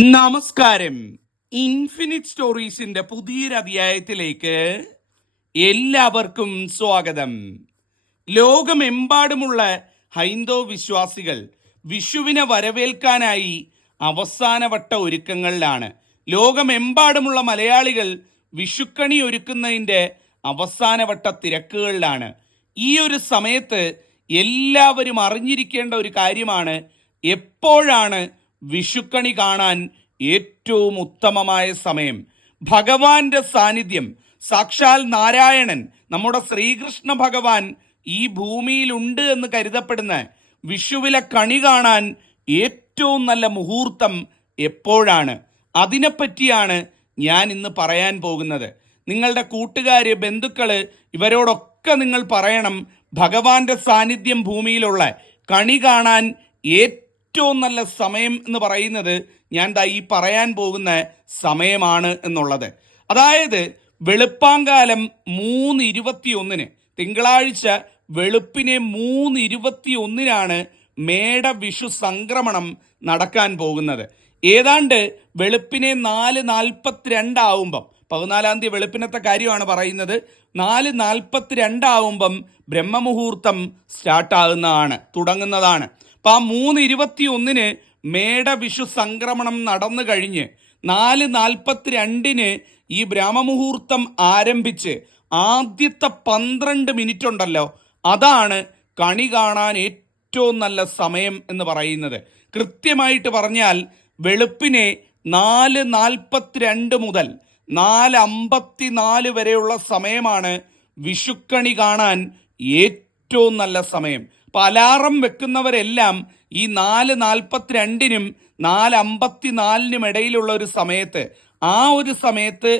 നമസ്കാരം. ഇൻഫിനിറ്റ് സ്റ്റോറീസിന്റെ പുതിയൊരു അധ്യായത്തിലേക്ക് എല്ലാവർക്കും സ്വാഗതം. ലോകമെമ്പാടുമുള്ള ഹൈന്ദവ വിശ്വാസികൾ വിഷുവിനെ വരവേൽക്കാനായി അവസാനവട്ട ഒരുക്കങ്ങളിലാണ്. ലോകമെമ്പാടുമുള്ള മലയാളികൾ വിഷുക്കണി ഒരുക്കുന്നതിൻ്റെ അവസാനവട്ട തിരക്കുകളിലാണ്. ഈ ഒരു സമയത്ത് എല്ലാവരും അറിഞ്ഞിരിക്കേണ്ട ഒരു കാര്യമാണ്, എപ്പോഴാണ് വിഷുക്കണി കാണാൻ ഏറ്റവും ഉത്തമമായ സമയം. ഭഗവാന്റെ സാന്നിധ്യം, സാക്ഷാൽ നാരായണൻ, നമ്മുടെ ശ്രീകൃഷ്ണ ഭഗവാൻ ഈ ഭൂമിയിലുണ്ട് എന്ന് കരുതപ്പെടുന്ന വിഷുവിലെ കണി കാണാൻ ഏറ്റവും നല്ല മുഹൂർത്തം എപ്പോഴാണ്? അതിനെപ്പറ്റിയാണ് ഞാൻ ഇന്ന് പറയാൻ പോകുന്നത്. നിങ്ങളുടെ കൂട്ടുകാര്, ബന്ധുക്കള്, ഇവരോടൊക്കെ നിങ്ങൾ പറയണം, ഭഗവാന്റെ സാന്നിധ്യം ഭൂമിയിലുള്ള കണി കാണാൻ ഏറ്റവും നല്ല സമയം എന്ന് പറയുന്നത് ഞാൻ ഈ പറയാൻ പോകുന്ന സമയമാണ് എന്നുള്ളത്. അതായത് വെളുപ്പാങ്കാലം 3:21 തിങ്കളാഴ്ച വെളുപ്പിനെ 3:21 മേട വിഷു സംക്രമണം നടക്കാൻ പോകുന്നത്. ഏതാണ്ട് വെളുപ്പിനെ 4:42 ആവുമ്പം, 14 തീയതി വെളുപ്പിനത്തെ കാര്യമാണ് പറയുന്നത്, 4:42 ബ്രഹ്മമുഹൂർത്തം തുടങ്ങുന്നതാണ്. അപ്പം ആ 3:21 മേട വിഷു സംക്രമണം നടന്നു കഴിഞ്ഞ് 4:42 ഈ ബ്രഹ്മമുഹൂർത്തം ആരംഭിച്ച് ആദ്യത്തെ 12 മിനിറ്റ് ഉണ്ടല്ലോ, അതാണ് കണി കാണാൻ ഏറ്റവും നല്ല സമയം എന്ന് പറയുന്നത്. കൃത്യമായിട്ട് പറഞ്ഞാൽ വെളുപ്പിനെ 4:42 മുതൽ 4:54 വരെയുള്ള സമയമാണ് വിഷുക്കണി കാണാൻ ഏറ്റവും നല്ല സമയം. അപ്പം അലാറം വെക്കുന്നവരെല്ലാം ഈ 4:42 4:54 ഇടയിലുള്ള ഒരു സമയത്ത്, ആ ഒരു സമയത്ത്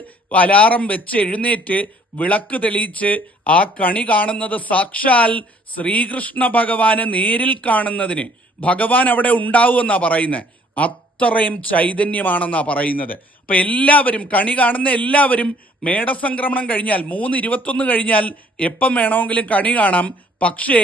അലാറം വെച്ച് എഴുന്നേറ്റ് വിളക്ക് തെളിയിച്ച് ആ കണി കാണുന്നത് സാക്ഷാൽ ശ്രീകൃഷ്ണ ഭഗവാനെ നേരിൽ കാണുന്നതിന് ഭഗവാൻ അവിടെ ഉണ്ടാവുമെന്നാണ് പറയുന്നത്. അത്രയും ചൈതന്യമാണെന്നാണ് പറയുന്നത്. അപ്പം എല്ലാവരും, കണി കാണുന്ന എല്ലാവരും മേടസംക്രമണം കഴിഞ്ഞാൽ 3:21 കഴിഞ്ഞാൽ എപ്പം വേണമെങ്കിലും കണി കാണാം. പക്ഷേ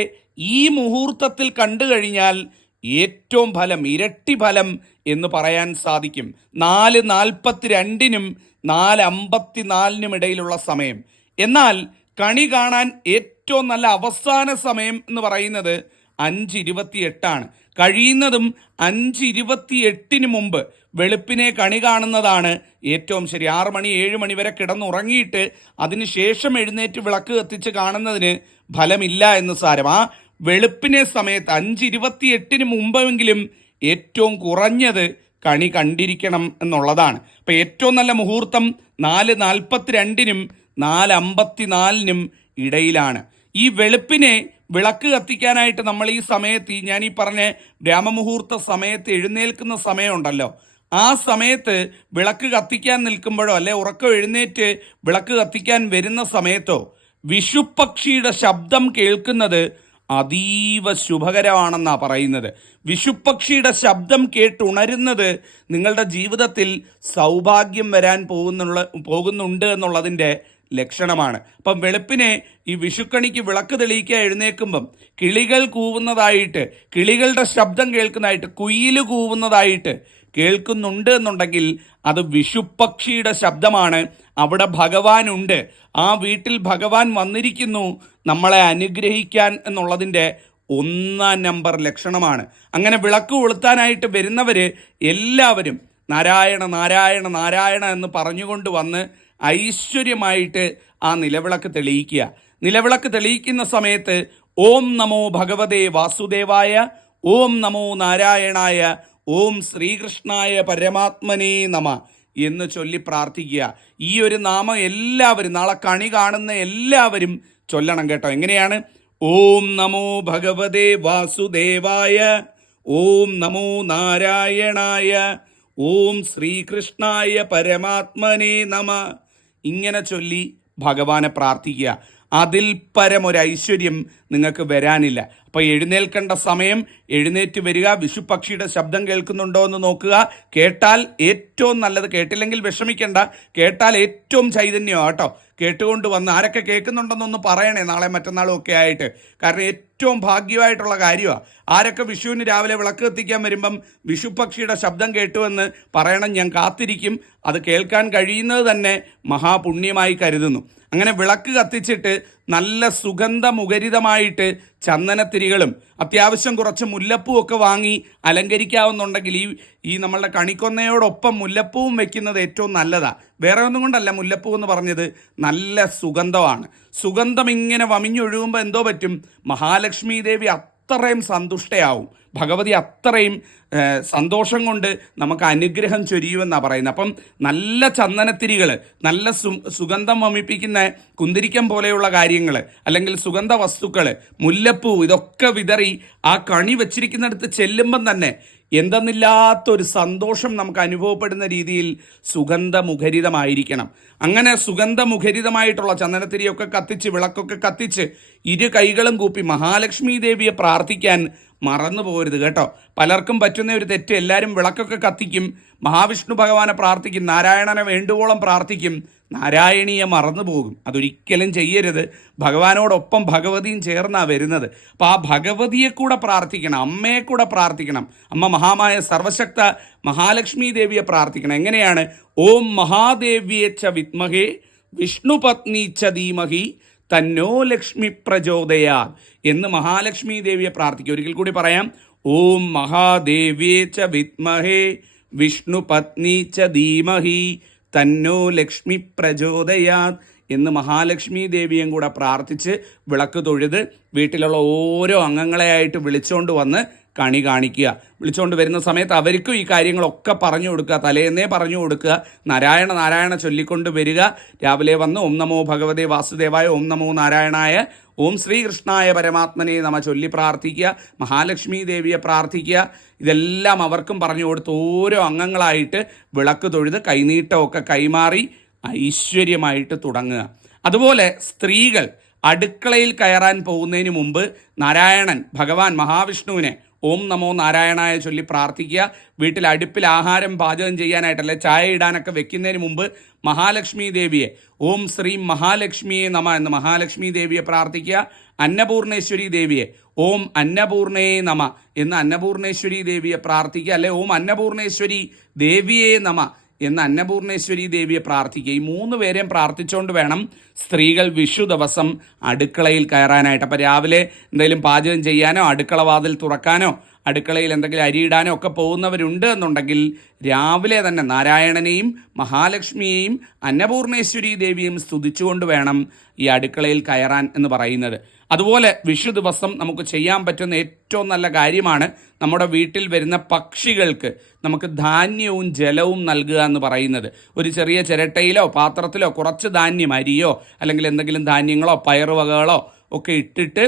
ഈ മുഹൂർത്തത്തിൽ കണ്ടു കഴിഞ്ഞാൽ ഏറ്റവും ഫലം, ഇരട്ടി ഫലം എന്ന് പറയാൻ സാധിക്കും. 4:42 4:54 ഇടയിലുള്ള സമയം. എന്നാൽ കണി കാണാൻ ഏറ്റവും നല്ല അവസാന സമയം എന്ന് പറയുന്നത് 5:28 കഴിയുന്നതും 5:28 മുമ്പ് വെളുപ്പിനെ കണി കാണുന്നതാണ് ഏറ്റവും ശരി. 6 മണി 7 മണി വരെ കിടന്നുറങ്ങിയിട്ട് അതിനുശേഷം എഴുന്നേറ്റ് വിളക്ക് കത്തിച്ച് കാണുന്നതിന് ഫലമില്ല എന്ന് സാരം. ആ വെളുപ്പിനെ സമയത്ത് 5:28 മുമ്പെങ്കിലും ഏറ്റവും കുറഞ്ഞത് കണി കണ്ടിരിക്കണം എന്നുള്ളതാണ്. അപ്പം ഏറ്റവും നല്ല മുഹൂർത്തം 4:42 4:54 ഇടയിലാണ്. ഈ വെളുപ്പിനെ വിളക്ക് കത്തിക്കാനായിട്ട് നമ്മൾ ഈ സമയത്ത്, ഞാൻ ഈ പറഞ്ഞ ബ്രഹ്മമുഹൂർത്ത സമയത്ത് എഴുന്നേൽക്കുന്ന സമയമുണ്ടല്ലോ, ആ സമയത്ത് വിളക്ക് കത്തിക്കാൻ നിൽക്കുമ്പോഴോ അല്ലെ ഉറക്കം എഴുന്നേറ്റ് വിളക്ക് കത്തിക്കാൻ വരുന്ന സമയത്തോ വിഷുപ്പക്ഷിയുടെ ശബ്ദം കേൾക്കുന്നത് അതീവ ശുഭകരമാണെന്നാണ് പറയുന്നത്. വിഷുപ്പക്ഷിയുടെ ശബ്ദം കേട്ടുണരുന്നത് നിങ്ങളുടെ ജീവിതത്തിൽ സൗഭാഗ്യം വരാൻ പോകുന്നുണ്ട് എന്നുള്ളതിൻ്റെ ലക്ഷണമാണ്. അപ്പം വെളുപ്പിനെ ഈ വിഷുക്കണിക്ക് വിളക്ക് തെളിയിക്കാൻ എഴുന്നേൽക്കുമ്പം കിളികൾ കൂവുന്നതായിട്ട്, കിളികളുടെ ശബ്ദം കേൾക്കുന്നതായിട്ട്, കുയില് കൂവുന്നതായിട്ട് കേൾക്കുന്നുണ്ട് എന്നുണ്ടെങ്കിൽ അത് വിഷുപ്പക്ഷിയുടെ ശബ്ദമാണ്. അവിടെ ഭഗവാനുണ്ട്, ആ വീട്ടിൽ ഭഗവാൻ വന്നിരിക്കുന്നു നമ്മളെ അനുഗ്രഹിക്കാൻ എന്നുള്ളതിൻ്റെ 1 നമ്പർ ലക്ഷണമാണ്. അങ്ങനെ വിളക്ക് കൊളുത്താനായിട്ട് വരുന്നവര് എല്ലാവരും നാരായണ നാരായണ നാരായണ എന്ന് പറഞ്ഞുകൊണ്ട് വന്ന് ഐശ്വര്യമായിട്ട് ആ നിലവിളക്ക് തെളിയിക്കുക. നിലവിളക്ക് തെളിയിക്കുന്ന സമയത്ത് ഓം നമോ ഭഗവതേ വാസുദേവായ, ഓം നമോ നാരായണായ, ഓം ശ്രീകൃഷ്ണായ പരമാത്മനേ നമ എന്ന് ചൊല്ലി പ്രാർത്ഥിക്കുക. ഈ ഒരു നാമം എല്ലാവരും നാളെ കണി കാണുന്ന എല്ലാവരും ചൊല്ലണം കേട്ടോ. എങ്ങനെയാണ്? ഓം നമോ ഭഗവതേ വാസുദേവായ, ഓം നമോ നാരായണായ, ഓം ശ്രീകൃഷ്ണായ പരമാത്മനേ നമ. ഇങ്ങനെ ചൊല്ലി ഭഗവാനെ പ്രാർത്ഥിക്കുക. അതിൽ പരം ഒരു ഐശ്വര്യം നിങ്ങൾക്ക് വരാനില്ല. അപ്പോൾ എഴുന്നേൽക്കേണ്ട സമയം എഴുന്നേറ്റ് വരിക. വിഷുപക്ഷിയുടെ ശബ്ദം കേൾക്കുന്നുണ്ടോ എന്ന് നോക്കുക. കേട്ടാൽ ഏറ്റവും നല്ലത്, കേട്ടില്ലെങ്കിൽ വിഷമിക്കേണ്ട, കേട്ടാൽ ഏറ്റവും ചൈതന്യമാണ് കേട്ടോ. കേട്ടുകൊണ്ട് വന്ന് ആരൊക്കെ കേൾക്കുന്നുണ്ടെന്നൊന്ന് പറയണേ, നാളെ മറ്റന്നാളും ഒക്കെ ആയിട്ട്. കാരണം ഏറ്റവും ഭാഗ്യമായിട്ടുള്ള കാര്യമാണ്. ആരൊക്കെ വിഷുവിന് രാവിലെ വിളക്ക് കത്തിക്കാൻ വരുമ്പം വിഷുപക്ഷിയുടെ ശബ്ദം കേട്ടുവെന്ന് പറയണം. ഞാൻ കാത്തിരിക്കും. അത് കേൾക്കാൻ കഴിയുന്നത് തന്നെ മഹാപുണ്യമായി കരുതുന്നു. അങ്ങനെ വിളക്ക് കത്തിച്ചിട്ട് നല്ല സുഗന്ധമുഖരിതമായിട്ട് ചന്ദനത്തിരികളും അത്യാവശ്യം കുറച്ച് മുല്ലപ്പൂ ഒക്കെ വാങ്ങി അലങ്കരിക്കാവുന്നുണ്ടെങ്കിൽ ഈ നമ്മളുടെ കണിക്കൊന്നയോടൊപ്പം മുല്ലപ്പൂവും വെക്കുന്നത് ഏറ്റവും നല്ലതാണ്. വേറെ ഒന്നും കൊണ്ടല്ല മുല്ലപ്പൂ എന്ന് പറഞ്ഞത്, നല്ല സുഗന്ധമാണ്. സുഗന്ധം ഇങ്ങനെ വമിഞ്ഞൊഴുകുമ്പോൾ എന്തോ പറ്റും, മഹാലക്ഷ്മി ദേവി അത്രയും സന്തുഷ്ടയാവും. ഭഗവതി അത്രയും സന്തോഷം കൊണ്ട് നമുക്ക് അനുഗ്രഹം ചൊരിയുമെന്നാണ് പറയുന്നത്. അപ്പം നല്ല ചന്ദനത്തിരികൾ, നല്ല സുഗന്ധം വമിപ്പിക്കുന്ന കുന്തിരിക്കം പോലെയുള്ള കാര്യങ്ങൾ, അല്ലെങ്കിൽ സുഗന്ധ വസ്തുക്കൾ, മുല്ലപ്പൂ, ഇതൊക്കെ വിതറി ആ കണി വെച്ചിരിക്കുന്നിടത്ത് ചെല്ലുമ്പം തന്നെ എന്തെന്നില്ലാത്തൊരു സന്തോഷം നമുക്ക് അനുഭവപ്പെടുന്ന രീതിയിൽ സുഗന്ധമുഖരിതമായിരിക്കണം. അങ്ങനെ സുഗന്ധമുഖരിതമായിട്ടുള്ള ചന്ദനത്തിരിയൊക്കെ കത്തിച്ച്, വിളക്കൊക്കെ കത്തിച്ച്, ഇരു കൈകളും കൂപ്പി മഹാലക്ഷ്മി ദേവിയെ പ്രാർത്ഥിക്കാൻ മറന്നു പോകരുത് കേട്ടോ. പലർക്കും പറ്റുന്ന ഒരു തെറ്റ്, എല്ലാവരും വിളക്കൊക്കെ കത്തിക്കും, മഹാവിഷ്ണു ഭഗവാനെ പ്രാർത്ഥിക്കും, നാരായണനെ വേണ്ടുവോളം പ്രാർത്ഥിക്കും, നാരായണീയെ മറന്നു പോകും. അതൊരിക്കലും ചെയ്യരുത്. ഭഗവാനോടൊപ്പം ഭഗവതിയും ചേർന്നാണ് വരുന്നത്. അപ്പോൾ ആ ഭഗവതിയെ കൂടെ പ്രാർത്ഥിക്കണം, അമ്മയെ കൂടെ പ്രാർത്ഥിക്കണം. അമ്മ മഹാമായ സർവശക്ത മഹാലക്ഷ്മി ദേവിയെ പ്രാർത്ഥിക്കണം. എങ്ങനെയാണ്? ഓം മഹാദേവ്യേ ച വിദ്മഹേ വിഷ്ണുപത്നി ച ധീമഹി തന്നോ ലക്ഷ്മി പ്രചോദയാ എന്ന് മഹാലക്ഷ്മി ദേവിയെ പ്രാർത്ഥിക്കും. ഒരിക്കൽ കൂടി പറയാം. ഓം മഹാദേവ്യേ ച വിദ്മഹേ വിഷ്ണുപത്നി ച ധീമഹി തന്നോ ലക്ഷ്മി പ്രചോദയാത് എന്ന് മഹാലക്ഷ്മി ദേവിയും കൂടെ പ്രാർത്ഥിച്ച് വിളക്ക് തൊഴുത് വീട്ടിലുള്ള ഓരോ അംഗങ്ങളെയായിട്ട് വിളിച്ചുകൊണ്ട് വന്ന് കണി കാണിക്കുക. വിളിച്ചുകൊണ്ട് വരുന്ന സമയത്ത് അവർക്കും ഈ കാര്യങ്ങളൊക്കെ പറഞ്ഞു കൊടുക്കുക, തലേന്നേ പറഞ്ഞു കൊടുക്കുക. നാരായണ നാരായണ ചൊല്ലിക്കൊണ്ട് വരിക. രാവിലെ വന്ന് ഓം നമോ ഭഗവതേ വാസുദേവായ, ഓം നമോ നാരായണായ, ഓം ശ്രീകൃഷ്ണായ പരമാത്മനെ നമ ചൊല്ലി പ്രാർത്ഥിക്കുക. മഹാലക്ഷ്മി ദേവിയെ പ്രാർത്ഥിക്കുക. ഇതെല്ലാം അവർക്കും പറഞ്ഞു കൊടുത്ത് ഓരോ അംഗങ്ങളായിട്ട് വിളക്ക് തൊഴുത് കൈനീട്ടമൊക്കെ കൈമാറി ഐശ്വര്യമായിട്ട് തുടങ്ങുക. അതുപോലെ സ്ത്രീകൾ അടുക്കളയിൽ കയറാൻ പോകുന്നതിന് മുമ്പ് നാരായണൻ ഭഗവാൻ മഹാവിഷ്ണുവിനെ ഓം നമോ നാരായണായ ചൊല്ലി പ്രാർത്ഥിക്കുക. വീട്ടിൽ അടുപ്പിൽ ആഹാരം പാചകം ചെയ്യാനായിട്ടല്ലേ, ചായ ഇടാനൊക്കെ വെക്കുന്നതിന് മുമ്പ് മഹാലക്ഷ്മി ദേവിയെ ഓം ശ്രീ മഹാലക്ഷ്മിയെ നമ എന്ന് മഹാലക്ഷ്മി ദേവിയെ പ്രാർത്ഥിക്കുക. അന്നപൂർണേശ്വരി ദേവിയെ ഓം അന്നപൂർണയെ നമ എന്ന് അന്നപൂർണേശ്വരി ദേവിയെ പ്രാർത്ഥിക്കുക. അല്ലെ ഓം അന്നപൂർണേശ്വരി ദേവിയെ നമ എന്ന് അന്നപൂർണേശ്വരി ദേവിയെ പ്രാർത്ഥിക്കുക. ഈ 3 പേരെയും പ്രാർത്ഥിച്ചുകൊണ്ട് വേണം സ്ത്രീകൾ വിഷു ദിവസം അടുക്കളയിൽ കയറാനായിട്ട്. അപ്പോൾ രാവിലെ എന്തെങ്കിലും പാചകം ചെയ്യാനോ അടുക്കള വാതിൽ തുറക്കാനോ അടുക്കളയിൽ എന്തെങ്കിലും അരിയിടാനോ ഒക്കെ പോകുന്നവരുണ്ട് എന്നുണ്ടെങ്കിൽ രാവിലെ തന്നെ നാരായണനെയും മഹാലക്ഷ്മിയെയും അന്നപൂർണേശ്വരി ദേവിയും സ്തുതിച്ചുകൊണ്ട് വേണം ഈ അടുക്കളയിൽ കയറാൻ എന്ന് പറയുന്നത്. അതുപോലെ വിഷു ദിവസം നമുക്ക് ചെയ്യാൻ പറ്റുന്ന ഏറ്റവും നല്ല കാര്യമാണ് നമ്മുടെ വീട്ടിൽ വരുന്ന പക്ഷികൾക്ക് നമുക്ക് ധാന്യവും ജലവും നൽകുക എന്ന് പറയുന്നത്. ഒരു ചെറിയ ചിരട്ടയിലോ പാത്രത്തിലോ കുറച്ച് ധാന്യം, അരിയോ അല്ലെങ്കിൽ എന്തെങ്കിലും ധാന്യങ്ങളോ പയറുവകകളോ ഒക്കെ ഇട്ടിട്ട്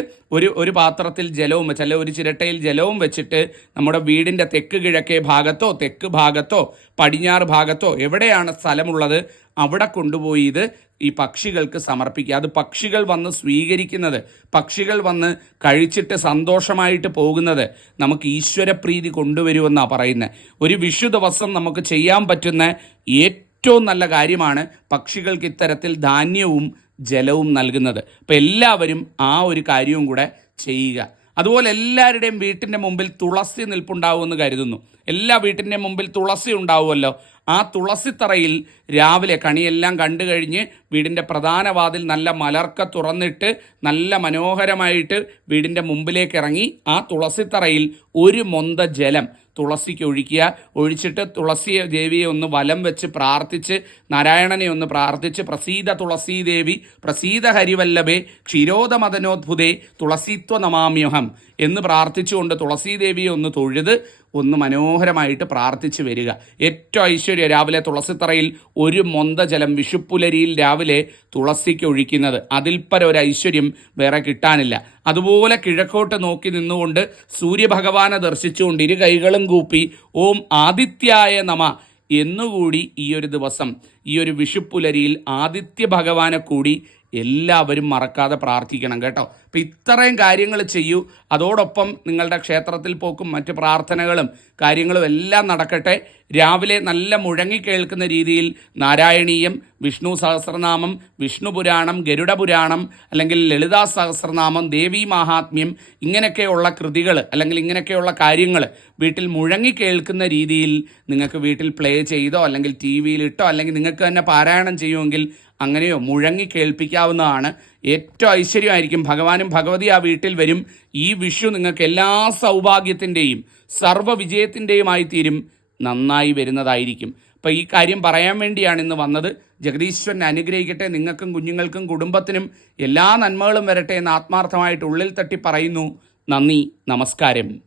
ഒരു പാത്രത്തിൽ ജലവും വെച്ച്, അല്ലെങ്കിൽ ഒരു ചിരട്ടയിൽ ജലവും വെച്ചിട്ട് നമ്മുടെ വീടിൻ്റെ തെക്ക് കിഴക്കേ ഭാഗത്തോ തെക്ക് ഭാഗത്തോ പടിഞ്ഞാറ് ഭാഗത്തോ എവിടെയാണ് സ്ഥലമുള്ളത് അവിടെ കൊണ്ടുപോയി ഇത് ഈ പക്ഷികൾക്ക് സമർപ്പിക്കുക. അത് പക്ഷികൾ വന്ന് സ്വീകരിക്കുന്നത്, പക്ഷികൾ വന്ന് കഴിച്ചിട്ട് സന്തോഷമായിട്ട് പോകുന്നത് നമുക്ക് ഈശ്വരപ്രീതി കൊണ്ടുവരുമെന്നാണ് പറയുന്നത്. ഒരു വിഷു ദിവസം നമുക്ക് ചെയ്യാൻ പറ്റുന്ന ഏറ്റവും നല്ല കാര്യമാണ് പക്ഷികൾക്ക് ഇത്തരത്തിൽ ധാന്യവും ജലവും നൽകുന്നത്. അപ്പം എല്ലാവരും ആ ഒരു കാര്യവും കൂടെ ചെയ്യുക. അതുപോലെ എല്ലാവരുടെയും വീട്ടിൻ്റെ മുമ്പിൽ തുളസി നിൽപ്പുണ്ടാവുമെന്ന് കരുതുന്നു. എല്ലാ വീട്ടിൻ്റെ മുമ്പിൽ തുളസി ഉണ്ടാവുമല്ലോ. ആ തുളസിത്തറയിൽ രാവിലെ കണിയെല്ലാം കണ്ടു കഴിഞ്ഞ് വീടിൻ്റെ പ്രധാന വാതിൽ നല്ല മലർക്ക തുറന്നിട്ട് നല്ല മനോഹരമായിട്ട് വീടിൻ്റെ മുമ്പിലേക്ക് ഇറങ്ങി ആ തുളസിത്തറയിൽ ഒരു മൊന്ത ജലം തുളസിക്ക് ഒഴിക്കുക. ഒഴിച്ചിട്ട് തുളസി ദേവിയെ ഒന്ന് വലം വെച്ച് പ്രാർത്ഥിച്ച് നാരായണനെ ഒന്ന് പ്രാർത്ഥിച്ച് പ്രസീത തുളസീ ദേവി പ്രസീത ഹരിവല്ലഭേ ക്ഷീരോദമദനോദ്ഭുതേ തുളസീത്വ നമാമ്യഹം എന്ന് പ്രാർത്ഥിച്ചുകൊണ്ട് തുളസീദേവിയെ ഒന്ന് തൊഴുത് ഒന്ന് മനോഹരമായിട്ട് പ്രാർത്ഥിച്ച് വരിക. ഏറ്റവും ഐശ്വര്യം രാവിലെ തുളസിത്തറയിൽ ഒരു മൊന്ത ജലം വിഷുപ്പുലരിയിൽ രാവിലെ തുളസിക്ക് ഒഴിക്കുന്നത്, അതിൽപ്പരം ഒരു ഐശ്വര്യം വേറെ കിട്ടാനില്ല. അതുപോലെ കിഴക്കോട്ട് നോക്കി നിന്നുകൊണ്ട് സൂര്യഭഗവാനെ ദർശിച്ചുകൊണ്ട് ഇരു കൈകളും കൂപ്പി ഓം ആദിത്യായ നമ എന്നുകൂടി ഈ ഒരു ദിവസം ഈ ഒരു വിഷുപ്പുലരിയിൽ ആദിത്യ ഭഗവാനെ കൂടി എല്ലാവരും മറക്കാതെ പ്രാർത്ഥിക്കണം കേട്ടോ. അപ്പം ഇത്രയും കാര്യങ്ങൾ ചെയ്യൂ. അതോടൊപ്പം നിങ്ങളുടെ ക്ഷേത്രത്തിൽ പോക്കും മറ്റ് പ്രാർത്ഥനകളും കാര്യങ്ങളും എല്ലാം നടക്കട്ടെ. രാവിലെ നല്ല മുഴങ്ങി കേൾക്കുന്ന രീതിയിൽ നാരായണീയം, വിഷ്ണു സഹസ്രനാമം, വിഷ്ണു പുരാണം, ഗരുഡ പുരാണം, അല്ലെങ്കിൽ ലളിതാ സഹസ്രനാമം, ദേവീ മാഹാത്മ്യം, ഇങ്ങനെയൊക്കെയുള്ള കൃതികൾ അല്ലെങ്കിൽ ഇങ്ങനെയൊക്കെയുള്ള കാര്യങ്ങൾ വീട്ടിൽ മുഴങ്ങി കേൾക്കുന്ന രീതിയിൽ നിങ്ങൾക്ക് വീട്ടിൽ പ്ലേ ചെയ്തോ അല്ലെങ്കിൽ ടി വിയിലിട്ടോ അല്ലെങ്കിൽ നിങ്ങൾക്ക് തന്നെ പാരായണം ചെയ്യുമെങ്കിൽ അങ്ങനെയോ മുഴങ്ങി കേൾപ്പിക്കാവുന്നതാണ്. ഏറ്റവും ഐശ്വര്യമായിരിക്കും. ഭഗവാനും ഭഗവതി ആ വീട്ടിൽ വരും. ഈ വിഷു നിങ്ങൾക്ക് എല്ലാ സൗഭാഗ്യത്തിൻ്റെയും സർവ്വ വിജയത്തിൻ്റെയുമായി തീരും, നന്നായി വരുന്നതായിരിക്കും. അപ്പോൾ ഈ കാര്യം പറയാൻ വേണ്ടിയാണ് ഇന്ന് വന്നത്. ജഗദീശ്വരൻ അനുഗ്രഹിക്കട്ടെ. നിങ്ങൾക്കും കുഞ്ഞുങ്ങൾക്കും കുടുംബത്തിനും എല്ലാ നന്മകളും വരട്ടെ എന്ന് ആത്മാർത്ഥമായിട്ട് ഉള്ളിൽ തട്ടി പറയുന്നു. നന്ദി, നമസ്കാരം.